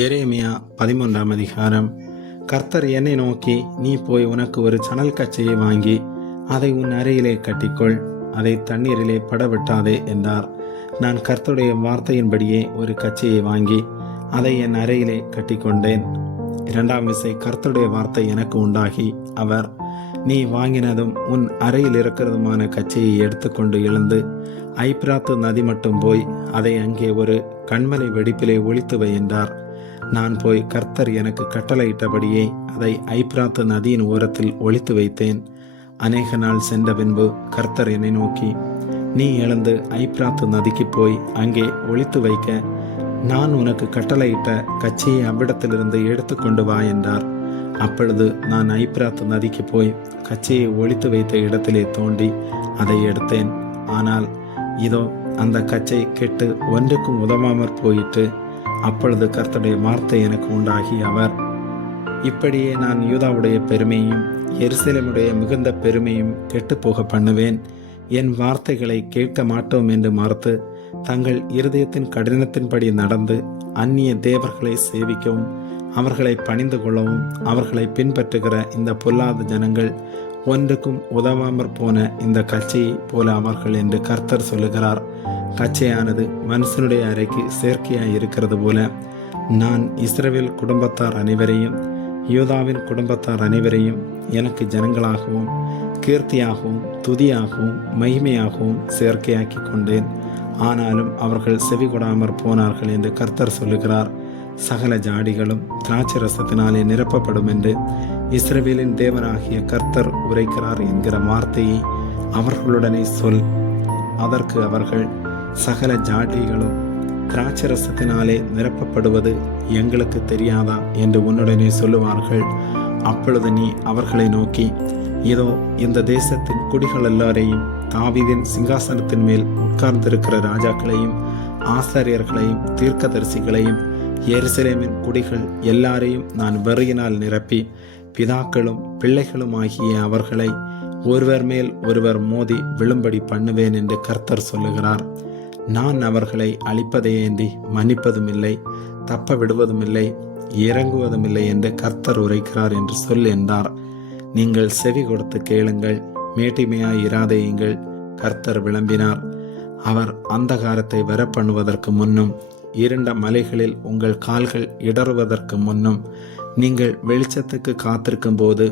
எரேமியா 13ஆம் அதிகாரம். கர்த்தர் என்னை நோக்கி, நீ போய் உனக்கு ஒரு சணல் கச்சையை வாங்கி அதை உன் அறையிலே கட்டிக்கொள், அதை தண்ணீரிலே படவிட்டாதே என்றார். நான் கர்த்தருடைய வார்த்தையின்படியே ஒரு கச்சையை வாங்கி அதை என் அறையிலே கட்டிக்கொண்டேன். 2ஆம் விசை கர்த்தருடைய வார்த்தை எனக்கு உண்டாகி, அவர், நீ வாங்கினதும் உன் அறையில் இருக்கிறதுமான கச்சையை எடுத்துக்கொண்டு எழுந்து ஐப்ராத்து நதி மட்டும் போய் அதை அங்கே ஒரு கண்மலை வெடிப்பிலே ஒளித்து வை என்றார். நான் போய் கர்த்தர் எனக்கு கட்டளையிட்டபடியே அதை ஐப்ராத்து நதியின் ஓரத்தில் ஒளித்து வைத்தேன். அநேக நாள் சென்ற பின்பு கர்த்தர் என்னை நோக்கி, நீ எழுந்து ஐப்ராத்து நதிக்கு போய் அங்கே ஒளித்து வைக்க நான் உனக்கு கட்டளையிட்ட கச்சையை அவ்விடத்திலிருந்து எடுத்து கொண்டு வா என்றார். அப்பொழுது நான் ஐப்ராத்து நதிக்கு போய் கச்சையை ஒளித்து வைத்த இடத்திலே தோண்டி அதை எடுத்தேன். ஆனால் இதோ அந்த கச்சை கெட்டு ஒன்றுக்கும் உதவாமற் போயிற்று. அப்பொழுது கர்த்தருடைய வார்த்தை எனக்கு உண்டாகி, அவர், இப்படியே நான் யூதாவுடைய பெருமையும் எருசலேமுடைய மிகுந்த பெருமையும் கெட்டு போக பண்ணுவேன். என் வார்த்தைகளை கேட்க மாட்டோம் என்று மறுத்து தங்கள் இருதயத்தின் கடினத்தின்படி நடந்து அந்நிய தேவர்களை சேவிக்கவும் அவர்களை பணிந்து கொள்ளவும் அவர்களை பின்பற்றுகிற இந்த பொல்லாத ஜனங்கள் ஒன்றுக்கும் உதவாமற் போன இந்த கச்சையை போல அவர்கள் என்று கர்த்தர் சொல்லுகிறார். கச்சையானது மனுஷனுடைய அறைக்கு செயற்கையாய் இருக்கிறது போல நான் இஸ்ரவேல் குடும்பத்தார் அனைவரையும் யூதாவின் குடும்பத்தார் அனைவரையும் எனக்கு ஜனங்களாகவும் கீர்த்தியாகவும் துதியாகவும் மகிமையாகவும் செயற்கையாக்கி கொண்டேன். ஆனாலும் அவர்கள் செவி கொடாமற் போனார்கள் என்று கர்த்தர் சொல்லுகிறார். சகல ஜாடிகளும் திராட்சரசத்தினாலே நிரப்பப்படும் என்று இஸ்ரவேலின் தேவனாகிய கர்த்தர் உரைக்கிறார் என்கிற வார்த்தையை அவர்களுடனே சொல். அதற்கு அவர்கள், சகல ஜாடிகளும் திராட்சரசத்தினாலே நிரப்பப்படுவது எங்களுக்கு தெரியாதா என்று உன்னுடனே சொல்லுவார்கள். அப்பொழுது நீ அவர்களை நோக்கி, இதோ இந்த தேசத்தின் குடிகள் எல்லாரையும் தாவீதின் சிங்காசனத்தின் மேல் உட்கார்ந்திருக்கிற ராஜாக்களையும் ஆசாரியர்களையும் தீர்க்கதரிசிகளையும் எருசலேமின் குடிகள் எல்லாரையும் நான் வெறியினால் நிரப்பி பிதாக்களும் பிள்ளைகளும் ஆகிய அவர்களை ஒருவர் மேல் ஒருவர் மோதி விழும்படி பண்ணுவேன் என்று கர்த்தர் சொல்லுகிறார். நான் அவர்களை அழிப்பதையேந்தி மன்னிப்பதும் இல்லை, தப்ப விடுவதும் இல்லை, இறங்குவதும் இல்லை என்று கர்த்தர் உரைக்கிறார் என்று சொல் என்றார். நீங்கள் செவி கொடுத்து கேளுங்கள், மேட்டிமையாய் இராதேயுங்கள். கர்த்தர் விளம்பினார். அவர் அந்தகாரத்தை வரப்பண்ணுவதற்கு முன்னும் இருண்ட மலைகளில் உங்கள் கால்கள் இடறுவதற்கு முன்னும் நீங்கள் வெளிச்சத்துக்கு காத்திருக்கும் போது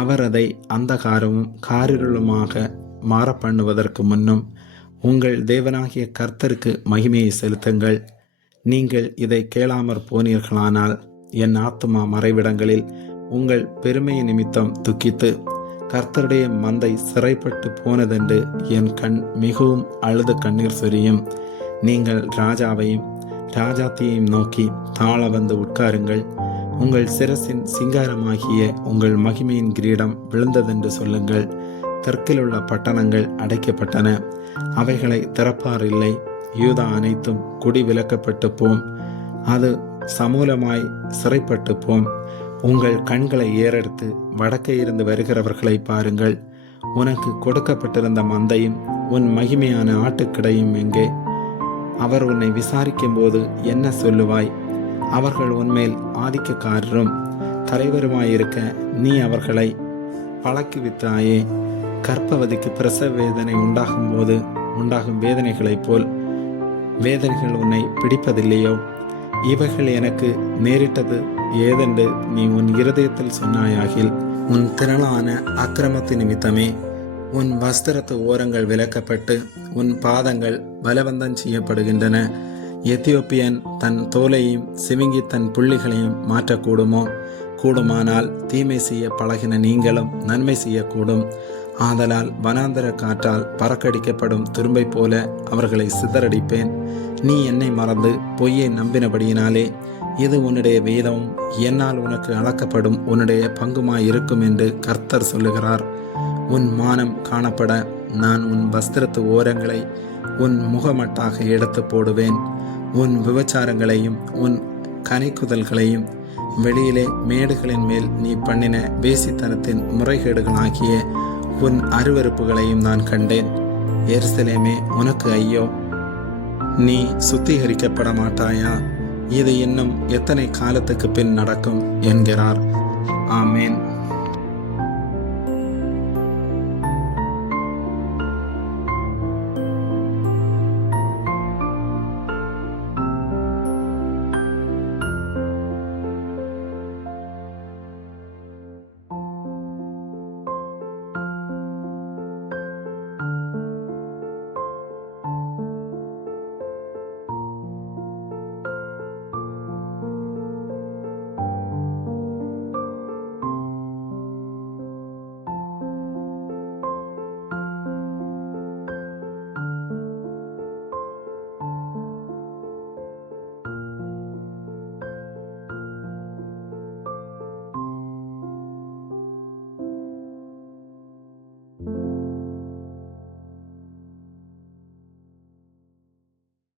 அவர் அதை அந்தகாரமும் காரிருளுமாக மாற பண்ணுவதற்கு முன்னும் உங்கள் தேவனாகிய கர்த்தருக்கு மகிமையை செலுத்துங்கள். நீங்கள் இதை கேளாமற் போனீர்களானால் என் ஆத்துமா மறைவிடங்களில் உங்கள் பெருமையை நிமித்தம் துக்கித்து கர்த்தருடைய மந்தை சிறைப்பட்டு போனதென்று என் கண் மிகவும் அழுது கண்ணீர் சொரியும். நீங்கள் ராஜாவையும் ராஜாத்தியையும் நோக்கி தாழ வந்து உட்காருங்கள். உங்கள் சிரசின் சிங்காரமாகிய உங்கள் மகிமையின் கிரீடம் விழுந்ததென்று சொல்லுங்கள். தெற்கில் உள்ள பட்டணங்கள் அடைக்கப்பட்டன, அவைகளை திறப்பார் இல்லை. யூதா அனைத்தும் குடி விலக்கப்பட்டு போம், அது சமூலமாய் சிறைப்பட்டு போம். உங்கள் கண்களை ஏறெடுத்து வடக்கே இருந்து வருகிறவர்களை பாருங்கள். உனக்கு கொடுக்கப்பட்டிருந்த மந்தையும் உன் மகிமையான ஆட்டுக்கிடையும் எங்கே? அவர் உன்னை விசாரிக்கும் போது என்ன சொல்லுவாய்? அவர்கள் உன்மேல் ஆதிக்கக்காரரும் தலைவருமாயிருக்க நீ அவர்களை பழக்கிவித்தாயே. கர்ப்பவதிக்கு பிரசவ வேதனை உண்டாகும் போது உண்டாகும் வேதனைகளைப் போல் வேதனைகள் உன்னை பிடிப்பதில்லையோ? இவைகள் எனக்கு நேரிட்டது ஏதென்று நீ உன் இருதயத்தில் சொன்னாயாகில், உன் திரளான அக்கிரமத்து நிமித்தமே உன் வஸ்திரத்து ஓரங்கள் விலக்கப்பட்டு உன் பாதங்கள் பலவந்தம் செய்யப்படுகின்றன. எத்தியோப்பியன் தன் தோலையும் சிவிங்கி தன் புள்ளிகளையும் மாற்றக்கூடுமோ? கூடுமானால் தீமை செய்ய பழகின நீங்களும் நன்மை செய்யக்கூடும். ஆதலால் வனாந்தர காற்றால் பறக்கடிக்கப்படும் துரும்பை போல அவர்களை சிதறடிப்பேன். நீ என்னை மறந்து பொய்யை நம்பினபடியினாலே இது உன்னுடைய வேதமும் என்னால் உனக்கு அளக்கப்படும் உன்னுடைய பங்குமாயிருக்கும் என்று கர்த்தர் சொல்லுகிறார். உன் மானம் காணப்பட நான் உன் வஸ்திரத்து ஓரங்களை உன் முகமட்டாக எடுத்து போடுவேன். உன் விபச்சாரங்களையும் உன் கனைக்குதல்களையும் வெளியிலே மேடுகளின் மேல் நீ பண்ணின வேசித்தனத்தின் முறைகேடுகளாகிய உன் அருவருப்புகளையும் நான் கண்டேன். எருசலேமே, உனக்கு ஐயோ! நீ சுத்திகரிக்கப்பட மாட்டாயா? இது இன்னும் எத்தனை காலத்துக்கு பின் நடக்கும் என்கிறார். ஆமேன்.